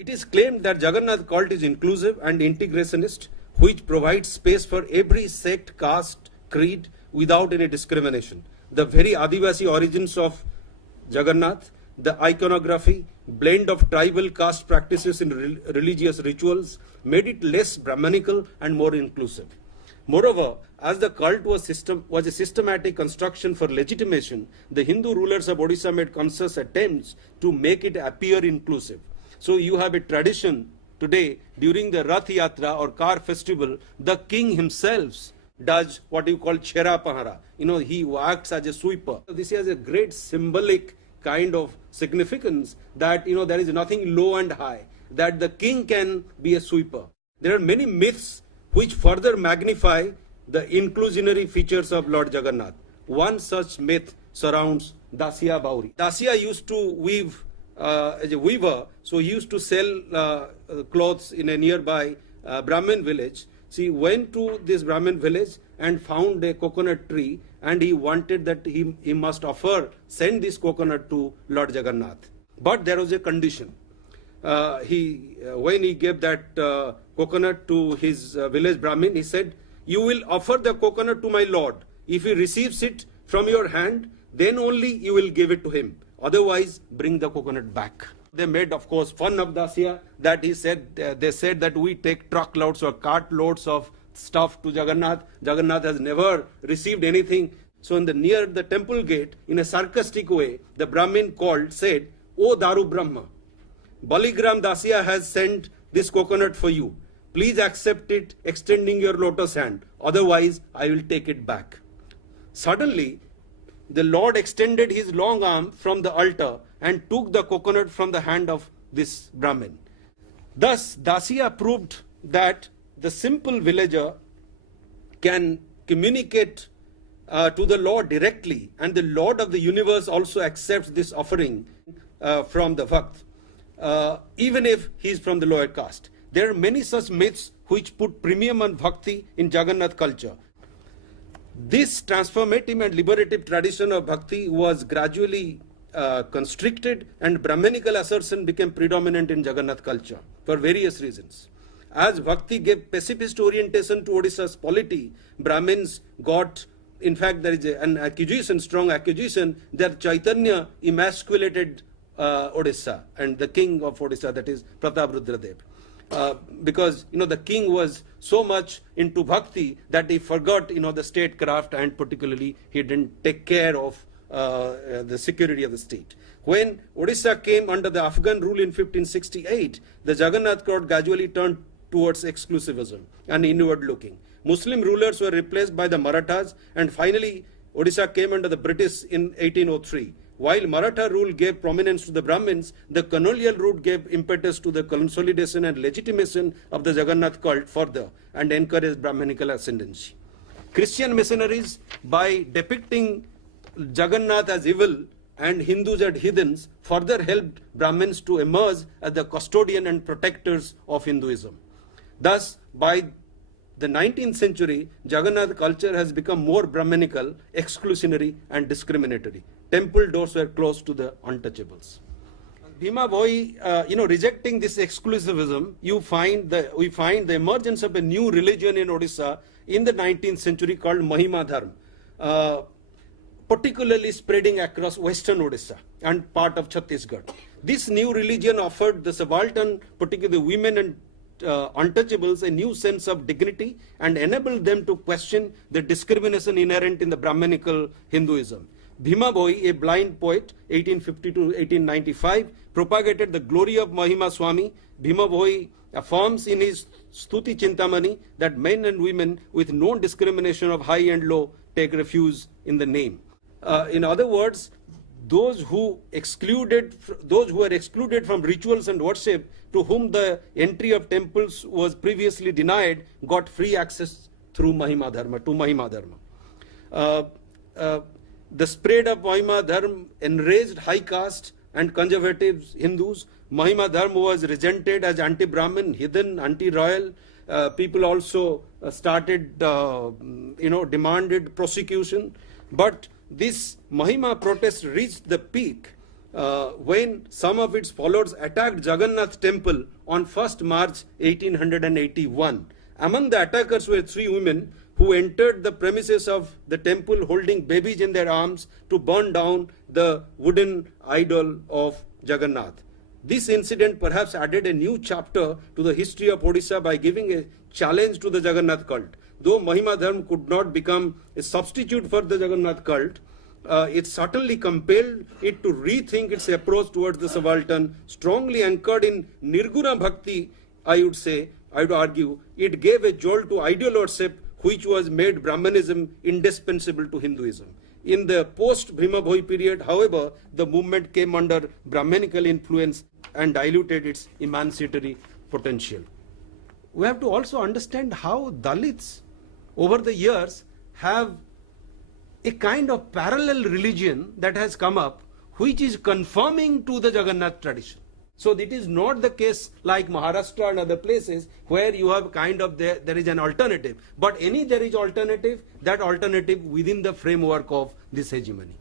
It is claimed that Jagannath cult is inclusive and integrationist, which provides space for every sect, caste, creed without any discrimination. The very Adivasi origins of Jagannath, the iconography, blend of tribal caste practices in religious rituals made it less Brahmanical and more inclusive. Moreover, as the cult was a systematic construction for legitimation, the Hindu rulers of Orissa made conscious attempts to make it appear inclusive. So you have a tradition today during the Rath Yatra or car festival, the king himself does what you call Chera Pahara. He acts as a sweeper. This has a great symbolic kind of significance that, there is nothing low and high, that the king can be a sweeper. There are many myths which further magnify the inclusionary features of Lord Jagannath. One such myth surrounds Dasia Bauri. Dasia used to weave as a weaver, so he used to sell clothes in a nearby Brahmin village. So he went to this Brahmin village and found a coconut tree, and he wanted that he must send this coconut to Lord Jagannath. But there was a condition. When he gave that coconut to his village Brahmin, he said, "You will offer the coconut to my Lord. If he receives it from your hand, then only you will give it to him. Otherwise, bring the coconut back." They made, of course, fun of Dasia, that they said that we take truckloads or cartloads of stuff to Jagannath. Jagannath has never received anything. So near the temple gate, in a sarcastic way, the Brahmin said, "O Daru Brahma, Baligram Dasia has sent this coconut for you. Please accept it, extending your lotus hand. Otherwise, I will take it back." Suddenly, the Lord extended his long arm from the altar and took the coconut from the hand of this Brahmin. Thus, Dasia proved that the simple villager can communicate to the Lord directly, and the Lord of the universe also accepts this offering from the Bhakt, even if he is from the lower caste. There are many such myths which put premium on Bhakti in Jagannath culture. This transformative and liberative tradition of Bhakti was gradually constricted, and Brahmanical assertion became predominant in Jagannath culture for various reasons. As Bhakti gave pacifist orientation to Odisha's polity, Brahmins got, in fact, there is an strong accusation that Chaitanya emasculated Odisha and the king of Odisha, that is Pratap Rudradev. Because the king was so much into bhakti that he forgot the statecraft, and particularly he didn't take care of the security of the state. When Odisha came under the Afghan rule in 1568, the Jagannath court gradually turned towards exclusivism and inward looking. Muslim rulers were replaced by the Marathas, and finally Odisha came under the British in 1803. While Maratha rule gave prominence to the Brahmins, the colonial route gave impetus to the consolidation and legitimation of the Jagannath cult further and encouraged Brahmanical ascendancy. Christian missionaries, by depicting Jagannath as evil and Hindus as heathens, further helped Brahmins to emerge as the custodian and protectors of Hinduism. Thus, by the 19th century, Jagannath culture has become more Brahmanical, exclusionary and discriminatory. Temple doors were closed to the untouchables. Bhima Bhoi, rejecting this exclusivism, we find the emergence of a new religion in Odisha in the 19th century called Mahima Dharma, particularly spreading across western Odisha and part of Chhattisgarh. This new religion offered the subaltern, particularly women and untouchables, a new sense of dignity and enabled them to question the discrimination inherent in the Brahmanical Hinduism. Bhima Bhoi, a blind poet, 1850 to 1895, propagated the glory of Mahima Swami. Bhima Bhoi affirms in his Stuti Chintamani that men and women with no discrimination of high and low take refuge in the name. In other words, those who were excluded from rituals and worship, to whom the entry of temples was previously denied, got free access through Mahima Dharma. The spread of Mahima Dharma enraged high caste and conservative Hindus. Mahima Dharma was resented as anti-Brahmin, heathen, anti-royal. People also started, demanded prosecution. But this Mahima protest reached the peak when some of its followers attacked Jagannath temple on 1st March 1881. Among the attackers were 3 women who entered the premises of the temple holding babies in their arms to burn down the wooden idol of Jagannath. This incident perhaps added a new chapter to the history of Orissa by giving a challenge to the Jagannath cult. Though Mahima Dharma could not become a substitute for the Jagannath cult, it certainly compelled it to rethink its approach towards the subaltern, strongly anchored in Nirguna Bhakti, I would argue. It gave a jolt to ideal worship, which was made Brahmanism indispensable to Hinduism. In the post-Bhima Bhoi period, however, the movement came under Brahmanical influence and diluted its emancipatory potential. We have to also understand how Dalits over the years have a kind of parallel religion that has come up, which is conforming to the Jagannath tradition. So it is not the case like Maharashtra and other places where you have kind of there is an alternative. But there is alternative, that alternative within the framework of this hegemony.